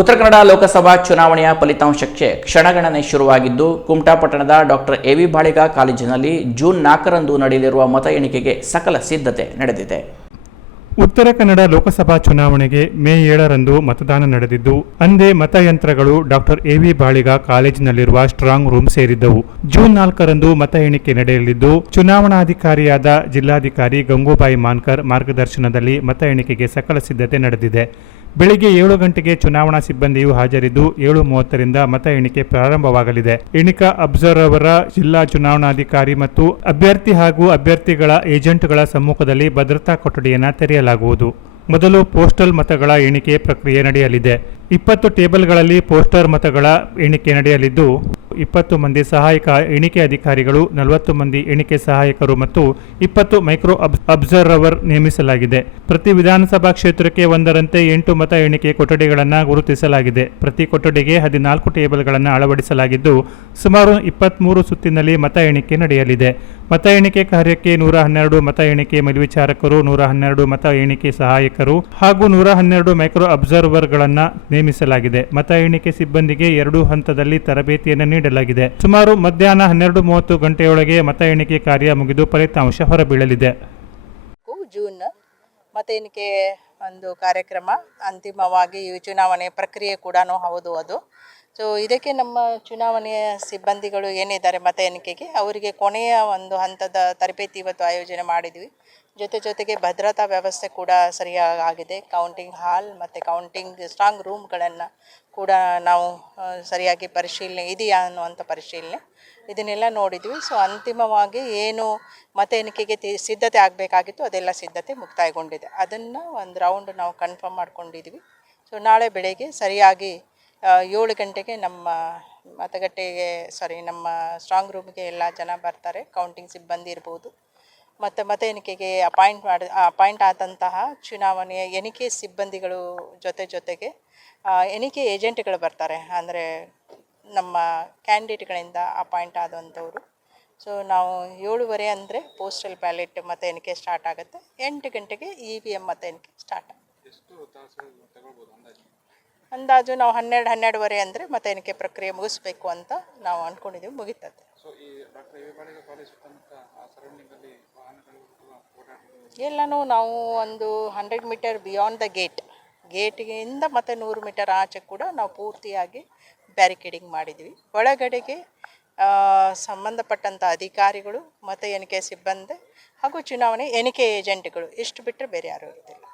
ಉತ್ತರ ಕನ್ನಡ ಲೋಕಸಭಾ ಚುನಾವಣೆಯ ಫಲಿತಾಂಶಕ್ಕೆ ಕ್ಷಣಗಣನೆ ಶುರುವಾಗಿದ್ದು, ಕುಮಟಾಪಟ್ಟಣದ ಡಾಕ್ಟರ್ ಎ ವಿ ಬಾಳಿಗ ಕಾಲೇಜಿನಲ್ಲಿ ಜೂನ್ ನಾಲ್ಕರಂದು ನಡೆಯಲಿರುವ ಮತ ಎಣಿಕೆಗೆ ಸಕಲ ಸಿದ್ಧತೆ ನಡೆದಿದೆ. ಉತ್ತರ ಕನ್ನಡ ಲೋಕಸಭಾ ಚುನಾವಣೆಗೆ ಮೇ ಏಳರಂದು ಮತದಾನ ನಡೆದಿದ್ದು, ಅಂದೇ ಮತಯಂತ್ರಗಳು ಡಾಕ್ಟರ್ ಎವಿ ಬಾಳಿಗ ಕಾಲೇಜಿನಲ್ಲಿರುವ ಸ್ಟ್ರಾಂಗ್ ರೂಮ್ ಸೇರಿದ್ದವು. ಜೂನ್ ನಾಲ್ಕರಂದು ಮತ ಎಣಿಕೆ ನಡೆಯಲಿದ್ದು, ಚುನಾವಣಾಧಿಕಾರಿಯಾದ ಜಿಲ್ಲಾಧಿಕಾರಿ ಗಂಗೂಬಾಯಿ ಮಾನ್ಕರ್ ಮಾರ್ಗದರ್ಶನದಲ್ಲಿ ಮತ ಎಣಿಕೆಗೆ ಸಕಲ ಸಿದ್ಧತೆ ನಡೆದಿದೆ. ಬೆಳಿಗ್ಗೆ ಏಳು ಗಂಟೆಗೆ ಚುನಾವಣಾ ಸಿಬ್ಬಂದಿಯು ಹಾಜರಿದ್ದು ಏಳು ಮೂವತ್ತರಿಂದ ಮತ ಎಣಿಕೆ ಪ್ರಾರಂಭವಾಗಲಿದೆ. ಎಣಿಕಾ ಅಬ್ಸರ್ವರ ಜಿಲ್ಲಾ ಚುನಾವಣಾಧಿಕಾರಿ ಮತ್ತು ಅಭ್ಯರ್ಥಿ ಹಾಗೂ ಅಭ್ಯರ್ಥಿಗಳ ಏಜೆಂಟ್ಗಳ ಸಮ್ಮುಖದಲ್ಲಿ ಭದ್ರತಾ ಕೊಠಡಿಯನ್ನು ತೆರೆಯಲಾಗುವುದು. ಮೊದಲು ಪೋಸ್ಟಲ್ ಮತಗಳ ಎಣಿಕೆ ಪ್ರಕ್ರಿಯೆ ನಡೆಯಲಿದೆ. ಇಪ್ಪತ್ತು ಟೇಬಲ್ಗಳಲ್ಲಿ ಪೋಸ್ಟರ್ ಮತಗಳ ಎಣಿಕೆ ನಡೆಯಲಿದ್ದು ಇಪ್ಪತ್ತು ಮಂದಿ ಸಹಾಯಕ ಎಣಿಕೆ ಅಧಿಕಾರಿಗಳು, ನಲವತ್ತು ಮಂದಿ ಎಣಿಕೆ ಸಹಾಯಕರು ಮತ್ತು ಇಪ್ಪತ್ತು ಮೈಕ್ರೋ ಅಬ್, ಅಬ್ಸರ್ವರ್ ನೇಮಿಸಲಾಗಿದೆ. ಪ್ರತಿ ವಿಧಾನಸಭಾ ಕ್ಷೇತ್ರಕ್ಕೆ ಒಂದರಂತೆ ಎಂಟು ಮತ ಎಣಿಕೆ ಕೊಠಡಿಗಳನ್ನು ಗುರುತಿಸಲಾಗಿದೆ. ಪ್ರತಿ ಕೊಠಡಿಗೆ ಹದಿನಾಲ್ಕು ಟೇಬಲ್ಗಳನ್ನು ಅಳವಡಿಸಲಾಗಿದ್ದು, ಸುಮಾರು ಇಪ್ಪತ್ತ್ಮೂರು ಸುತ್ತಿನಲ್ಲಿ ಮತ ಎಣಿಕೆ ನಡೆಯಲಿದೆ. ಮತ ಎಣಿಕೆ ಕಾರ್ಯಕ್ಕೆ ನೂರ ಹನ್ನೆರಡು ಮತ ಎಣಿಕೆ ಮೇಲ್ವಿಚಾರಕರು, ನೂರ ಹನ್ನೆರಡು ಮತ ಎಣಿಕೆ ಸಹಾಯಕರು ಹಾಗೂ ನೂರ ಹನ್ನೆರಡು ಮೈಕ್ರೋ ಅಬ್ಸರ್ವರ್ಗಳನ್ನು ನೇಮಿಸಲಾಗಿದೆ. ಮತ ಎಣಿಕೆ ಸಿಬ್ಬಂದಿಗೆ ಎರಡು ಹಂತದಲ್ಲಿ ತರಬೇತಿಯನ್ನು ನೀಡಲಾಗಿದೆ. ಸುಮಾರು ಮಧ್ಯಾಹ್ನ ಹನ್ನೆರಡು ಮೂವತ್ತು ಗಂಟೆಯೊಳಗೆ ಮತ ಎಣಿಕೆ ಕಾರ್ಯ ಮುಗಿದು ಫಲಿತಾಂಶ ಹೊರಬೀಳಲಿದೆ. ಜೂನ್ ಮತ ಎಣಿಕೆ ಒಂದು ಕಾರ್ಯಕ್ರಮ ಅಂತಿಮವಾಗಿ ಚುನಾವಣೆ ಪ್ರಕ್ರಿಯೆ ಕೂಡ ಹೌದು ಅದು. ಸೊ ಇದಕ್ಕೆ ನಮ್ಮ ಚುನಾವಣೆಯ ಸಿಬ್ಬಂದಿಗಳು ಏನಿದ್ದಾರೆ ಮತ ಎಣಿಕೆಗೆ, ಅವರಿಗೆ ಕೊನೆಯ ಒಂದು ಹಂತದ ತರಬೇತಿ ಇವತ್ತು ಆಯೋಜನೆ ಮಾಡಿದ್ವಿ. ಜೊತೆ ಜೊತೆಗೆ ಭದ್ರತಾ ವ್ಯವಸ್ಥೆ ಕೂಡ ಸರಿಯಾಗಿ ಆಗಿದೆ ಕೌಂಟಿಂಗ್ ಹಾಲ್ ಮತ್ತು ಕೌಂಟಿಂಗ್ ಸ್ಟ್ರಾಂಗ್ ರೂಮ್ಗಳನ್ನು ಕೂಡ ನಾವು ಸರಿಯಾಗಿ ಪರಿಶೀಲನೆ ಇದೆಯಾ ಅನ್ನುವಂಥ ಪರಿಶೀಲನೆ ಇದನ್ನೆಲ್ಲ ನೋಡಿದ್ವಿ. ಸೊ ಅಂತಿಮವಾಗಿ ಏನು ಮತ ಎಣಿಕೆಗೆ ಸಿದ್ಧತೆ ಆಗಬೇಕಾಗಿತ್ತು ಅದೆಲ್ಲ ಸಿದ್ಧತೆ ಮುಕ್ತಾಯಗೊಂಡಿದೆ. ಅದನ್ನು ಒಂದು ರೌಂಡ್ ನಾವು ಕನ್ಫರ್ಮ್ ಮಾಡ್ಕೊಂಡಿದ್ವಿ. ಸೊ ನಾಳೆ ಬೆಳಗ್ಗೆ ಸರಿಯಾಗಿ ಏಳು ಗಂಟೆಗೆ ನಮ್ಮ ಮತಗಟ್ಟೆಗೆ ಸಾರಿ ನಮ್ಮ ಸ್ಟ್ರಾಂಗ್ ರೂಮ್ಗೆ ಎಲ್ಲ ಜನ ಬರ್ತಾರೆ. ಕೌಂಟಿಂಗ್ ಸಿಬ್ಬಂದಿ ಇರ್ಬೋದು. ಮತ್ತು ಮತ ಎಣಿಕೆಗೆ ಅಪಾಯಿಂಟ್ ಮಾಡಿ ಅಪಾಯಿಂಟ್ ಆದಂತಹ ಚುನಾವಣೆಯ ಎಣಿಕೆ ಸಿಬ್ಬಂದಿಗಳು ಜೊತೆ ಜೊತೆಗೆ ಎಣಿಕೆ ಏಜೆಂಟ್ಗಳು ಬರ್ತಾರೆ. ಅಂದರೆ ನಮ್ಮ ಕ್ಯಾಂಡಿಡೇಟ್ಗಳಿಂದ ಅಪಾಯಿಂಟ್ ಆದಂಥವ್ರು ಸೊ ನಾವು ಏಳುವರೆ ಅಂದರೆ ಪೋಸ್ಟಲ್ ಬ್ಯಾಲೆಟ್ ಮತ ಎಣಿಕೆ ಸ್ಟಾರ್ಟ್ ಆಗುತ್ತೆ. ಎಂಟು ಗಂಟೆಗೆ ಇ ವಿ ಎಂ ಮತ ಎಣಿಕೆ ಸ್ಟಾರ್ಟ್ ಅಂದಾಜು ನಾವು ಹನ್ನೆರಡು ಹನ್ನೆರಡುವರೆ ಅಂದರೆ ಮತ್ತೆ ಏನಕ್ಕೆ ಪ್ರಕ್ರಿಯೆ ಮುಗಿಸ್ಬೇಕು ಅಂತ ನಾವು ಅಂದ್ಕೊಂಡಿದ್ದೀವಿ ಮುಗಿತದೆ ಎಲ್ಲನೂ ನಾವು ಒಂದು hundred metre beyond the gate ಗೇಟಿಗಿಂದ ಮತ್ತು ನೂರು ಮೀಟರ್ ಆಚೆ ಕೂಡ ನಾವು ಪೂರ್ತಿಯಾಗಿ ಬ್ಯಾರಿಕೇಡಿಂಗ್ ಮಾಡಿದ್ವಿ ಒಳಗಡೆಗೆ ಸಂಬಂಧಪಟ್ಟಂಥ ಅಧಿಕಾರಿಗಳು ಮತ್ತು ಎಣಿಕೆ ಸಿಬ್ಬಂದಿ ಹಾಗೂ ಚುನಾವಣೆ ಎಣಿಕೆ ಏಜೆಂಟ್ಗಳು ಇಷ್ಟು ಬಿಟ್ಟರೆ ಬೇರೆ ಯಾರು ಇರ್ತಿಲ್ಲ.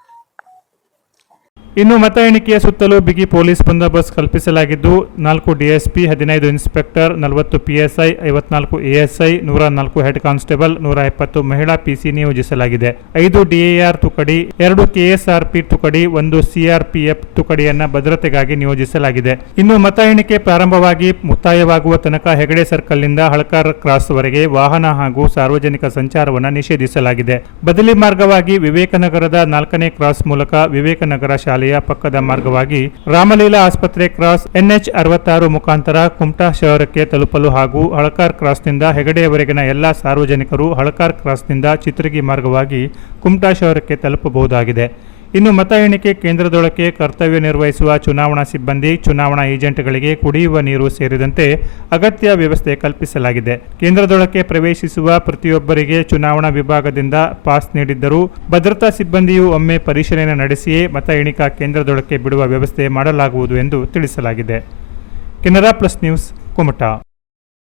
ಇನ್ನು ಮತ ಎಣಿಕೆಯ ಸುತ್ತಲೂ ಬಿಗಿ ಪೊಲೀಸ್ ಬಂದೋಬಸ್ತ್ ಕಲ್ಪಿಸಲಾಗಿದ್ದು, ನಾಲ್ಕು ಡಿಎಸ್ಪಿ ಹದಿನೈದು ಇನ್ಸ್ಪೆಕ್ಟರ್, ನಲವತ್ತು ಪಿಎಸ್ಐ ಐವತ್ನಾಲ್ಕು ಎಎಸ್ಐ ನೂರ ನಾಲ್ಕು ಹೆಡ್ ಕಾನ್ಸ್ಟೇಬಲ್, ನೂರ ಎಪ್ಪತ್ತು ಮಹಿಳಾ ಪಿಸಿ ನಿಯೋಜಿಸಲಾಗಿದೆ. ಐದು ಡಿಎಆರ್ ತುಕಡಿ, ಎರಡು ಕೆಎಸ್ಆರ್ಪಿ ತುಕಡಿ, ಒಂದು ಸಿಆರ್ಪಿಎಫ್ ತುಕಡಿಯನ್ನ ಭದ್ರತೆಗಾಗಿ ನಿಯೋಜಿಸಲಾಗಿದೆ. ಇನ್ನು ಮತ ಎಣಿಕೆ ಪ್ರಾರಂಭವಾಗಿ ಮುಕ್ತಾಯವಾಗುವ ತನಕ ಹೆಗಡೆ ಸರ್ಕಲ್ನಿಂದ ಹಳಕಾರ್ ಕ್ರಾಸ್ವರೆಗೆ ವಾಹನ ಹಾಗೂ ಸಾರ್ವಜನಿಕ ಸಂಚಾರವನ್ನು ನಿಷೇಧಿಸಲಾಗಿದೆ. ಬದಲಿ ಮಾರ್ಗವಾಗಿ ವಿವೇಕನಗರದ ನಾಲ್ಕನೇ ಕ್ರಾಸ್ ಮೂಲಕ ವಿವೇಕನಗರ ಶಾಲೆಯ ಪಕ್ಕದ ಮಾರ್ಗವಾಗಿ ರಾಮಲೀಲಾ ಆಸ್ಪತ್ರೆ ಕ್ರಾಸ್ ಎನ್ಎಚ್ ಅರವತ್ತಾರು ಮುಖಾಂತರ ಕುಮಟಾ ಶಹರಕ್ಕೆ ತಲುಪಲು ಹಾಗೂ ಹಳಕಾರ್ ಕ್ರಾಸ್ನಿಂದ ಹೆಗಡೆಯವರೆಗಿನ ಎಲ್ಲ ಸಾರ್ವಜನಿಕರು ಹಳಕಾರ್ ಕ್ರಾಸ್ನಿಂದ ಚಿತ್ರಗಿ ಮಾರ್ಗವಾಗಿ ಕುಮಟಾ ಶಹರಕ್ಕೆ ತಲುಪಬಹುದಾಗಿದೆ. ಇನ್ನು ಮತ ಎಣಿಕೆ ಕೇಂದ್ರದೊಳಕ್ಕೆ ಕರ್ತವ್ಯ ನಿರ್ವಹಿಸುವ ಚುನಾವಣಾ ಸಿಬ್ಬಂದಿ, ಚುನಾವಣಾ ಏಜೆಂಟ್ಗಳಿಗೆ ಕುಡಿಯುವ ನೀರು ಸೇರಿದಂತೆ ಅಗತ್ಯ ವ್ಯವಸ್ಥೆ ಕಲ್ಪಿಸಲಾಗಿದೆ. ಕೇಂದ್ರದೊಳಕ್ಕೆ ಪ್ರವೇಶಿಸುವ ಪ್ರತಿಯೊಬ್ಬರಿಗೆ ಚುನಾವಣಾ ವಿಭಾಗದಿಂದ ಪಾಸ್ ನೀಡಿದ್ದರೂ ಭದ್ರತಾ ಸಿಬ್ಬಂದಿಯು ಒಮ್ಮೆ ಪರಿಶೀಲನೆ ನಡೆಸಿಯೇ ಮತ ಎಣಿಕಾ ಕೇಂದ್ರದೊಳಕ್ಕೆ ಬಿಡುವ ವ್ಯವಸ್ಥೆ ಮಾಡಲಾಗುವುದು ಎಂದು ತಿಳಿಸಲಾಗಿದೆ. Canara plus news, Kumta.